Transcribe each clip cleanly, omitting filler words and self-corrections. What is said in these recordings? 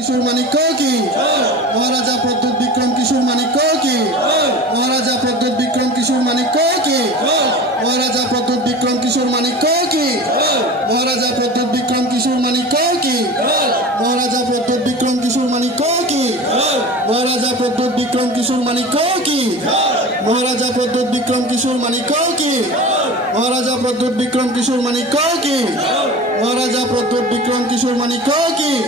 किशोर माणिक्य की महाराजा प्रद्युत विक्रम किशोर माणिक्य की महाराजा प्रद्युत विक्रम किशोर माणिक्य की महाराजा प्रद्युत विक्रम किशोर माणिक्य की महाराजा प्रद्युत विक्रम किशोर माणिक्य की महाराजा प्रद्युत विक्रम किशोर माणिक्य की महाराजा प्रद्युत विक्रम किशोर माणिक्य की महाराजा प्रद्युत विक्रम किशोर माणिक्य की महाराजा प्रद्युत विक्रम किशोर माणिक्य की महाराजा प्रद्युत विक्रम किशोर माणिक्य की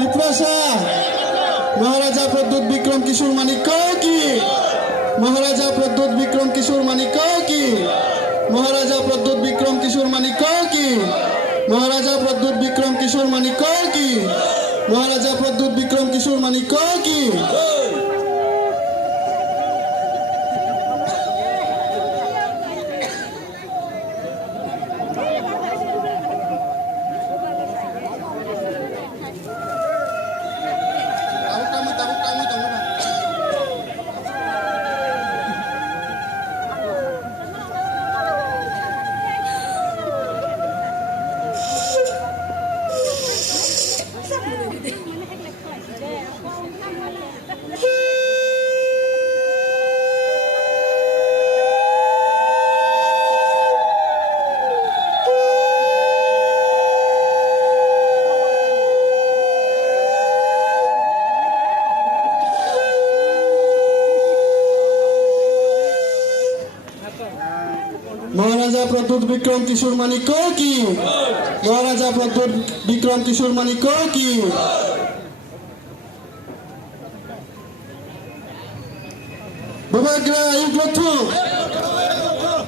Tiprasa Maharaja Pradyut Vikram Kishore Manikya ki Maharaja Pradyut Vikram Kishore Manikya ki Maharaja Pradyut Vikram Kishore Manikya ki Maharaja Pradyut Vikram Kishore Manikya ki Maharaja Pradyut Vikram Kishore Manikya ki महाराजा प्रद्युत विक्रम किशोर माणिक्य की महाराजा प्रद्युत विक्रम किशोर माणिक्य की Babagra ayuk lothu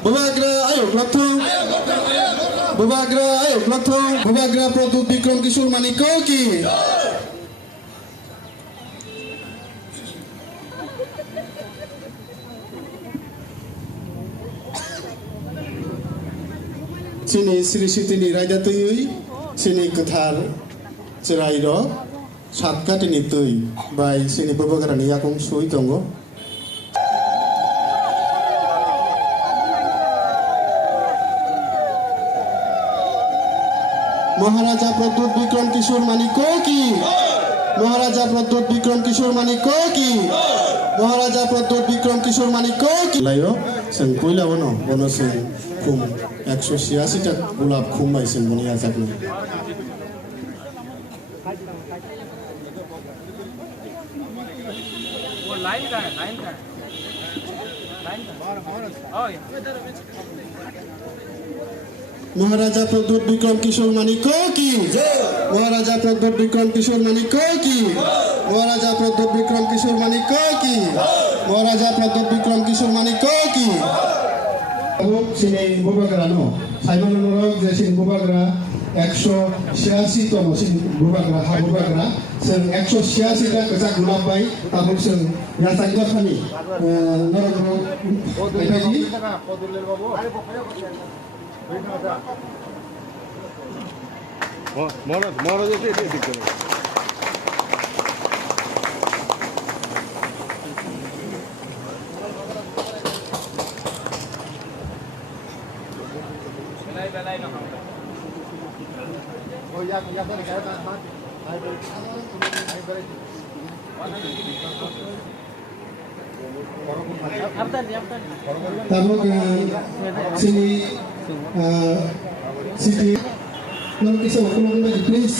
Babagra ayuk lothu Babagra ayuk lothu Babagra Pradyut Vikram Kishore Manikya ki Sini Sri Sitini Raja Tuyui Sini Kethar Cerairo Satka Tini Tui By Sini Babagra ni Yakung Sui Tongo Maharaja Pradyut Vikram Kishore Manikya ki Maharaja Pradyut Vikram Kishore Manikya ki Maharaja Pradyut Vikram Kishore Manikya ki Layo Seng Puila Wono Wono Seng Kum 186 টা গোলাপ খুম পাইছেন বনিয়া চাকরি वो line का है line का महाराजा प्रद्युत विक्रम किशोर माणिक्य की महाराजा प्रद्युत विक्रम किशोर माणिक्य की महाराजा प्रद्युत विक्रम किशोर माणिक्य की महाराजा प्रद्युत विक्रम किशोर माणिक्य की Sini Babagra no Simon Norok je sini Babagra 186 ton sini Babagra ha Babagra sing 186 ta kecak gulab bai tabuk sing rasa ingat kami Norok eta ji Moro je ঠিক করে Tabuk sini Siti Nom kisah waktu lagi please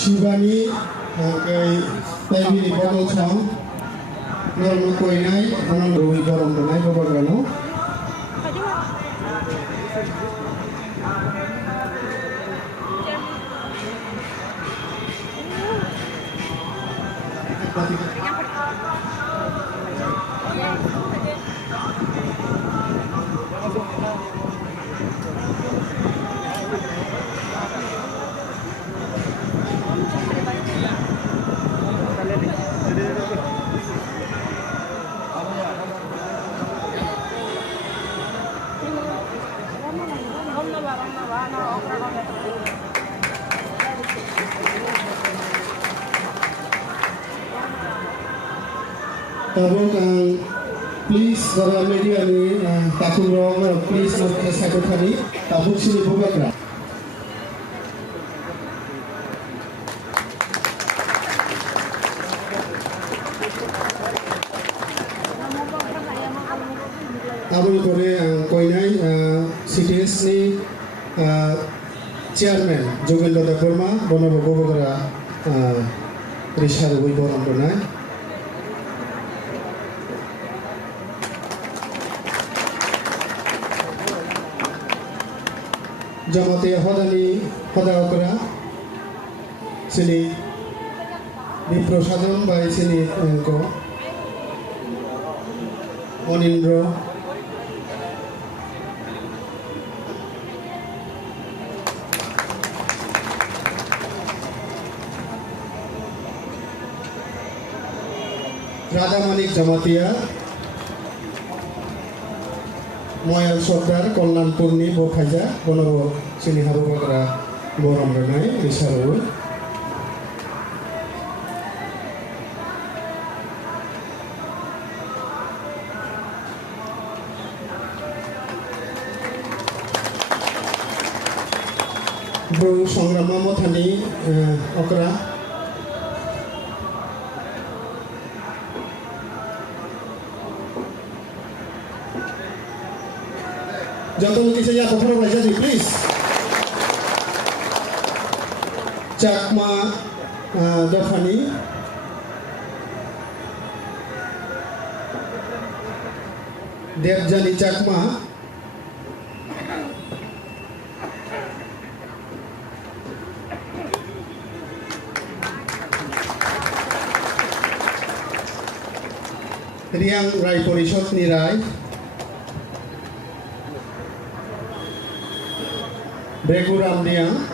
Shivani kay Taibi ni Botol Chong Norno Koinai Anong Rui Borong Tanay Babagrano Tabung please para media ni tabung rong please nanti saya kali tabung sini buka gerak. Tabung kore koinai CTS ni chairman Jogendra Devarma bono bogora Rishar Wiboram donai. Jamati hodani hodakora sini diprosadon by sini ko Onindro Radha Manik Jamatia Moyal Sordar Kolnan Purni Bokhaja Bonobo sini haru bakra boram renai risaru Bro Songrama Mothani Okra Jantung kisah ya perform aja sih please. Cakma Dafani Devjani Cakma Riang Rai Porishot Nirai Beguram Diang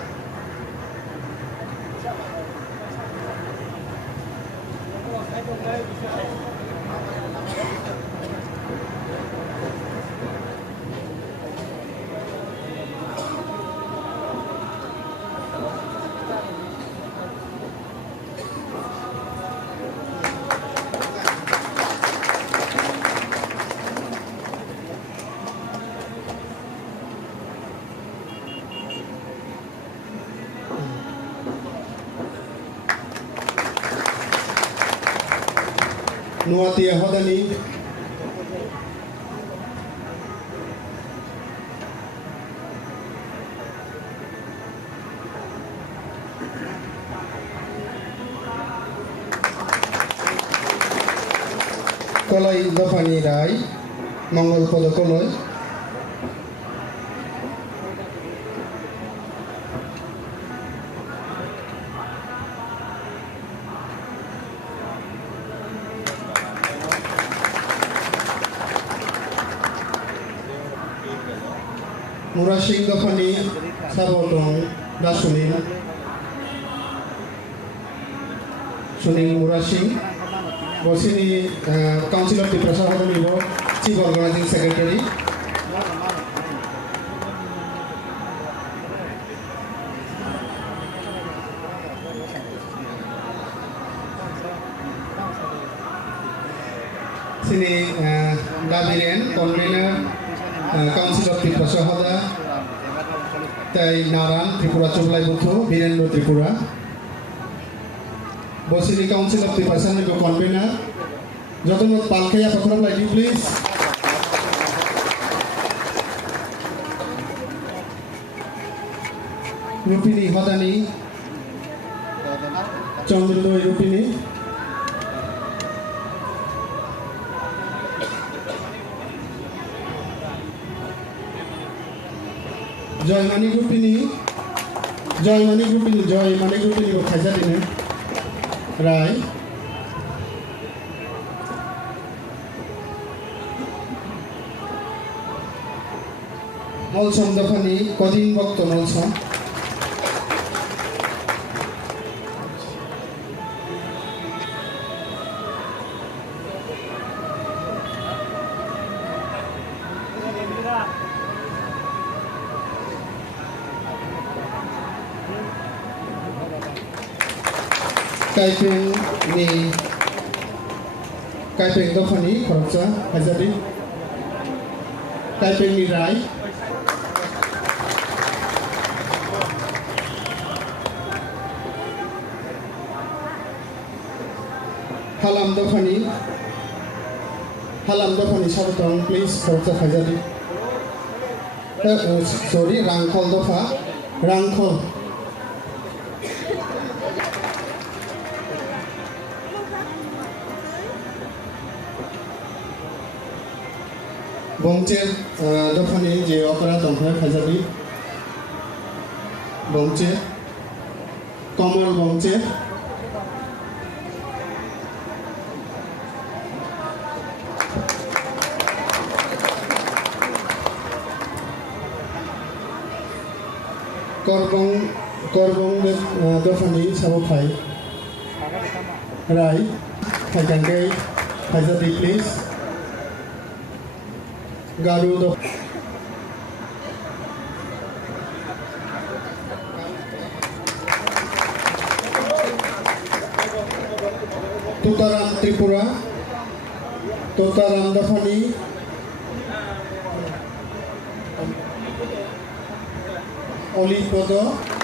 Nuatia Hodani Kolai Dafani Rai Mongol Podo Koloi Murashing Dafani Sabotong Dasunin Suning Murashing Bosini Council of the Prasad Nibo Chief Organizing Secretary Sini Dabiren Convener Council of the Prasahoda Tai Naran Tripura Chuklai Buthu Birendra Tripura Bosini Council of the Prasan Convener Jotonot Palkaya Patram lagi please Rupini Hodani Chandrindoi Rupini Joymani Gupini ko khaja dine Rai Molsom Dafani Kodin Bokto Molsom Kaipeng dofani khoroksa haijadi Kaipeng ni rai Halam dofani sabutang please khoroksa haijadi sorry Rangkhol dofa Rangkhol Bongche dofani je opera tongkhai khajadi Bongche Kamal Bongche Korbong dofani sabokhai Rai Khajangei Khajadi please Garu do Tutaram Tripura Tutaram Dafani Olipodo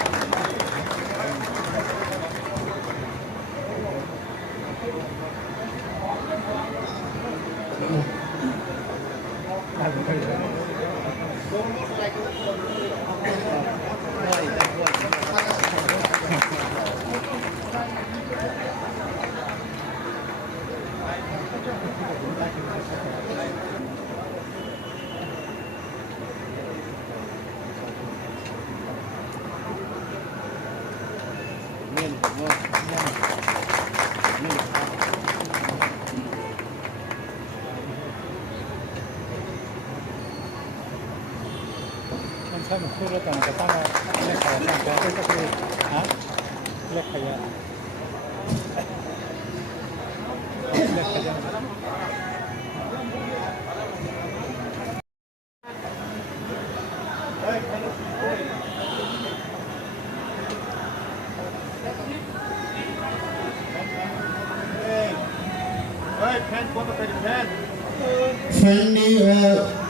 ใช่เหมือนพูดแล้วแต่มันจะต้องเรียกขยะต่างกันก็คือฮะเรียกขยะเรียกขยะ Friendly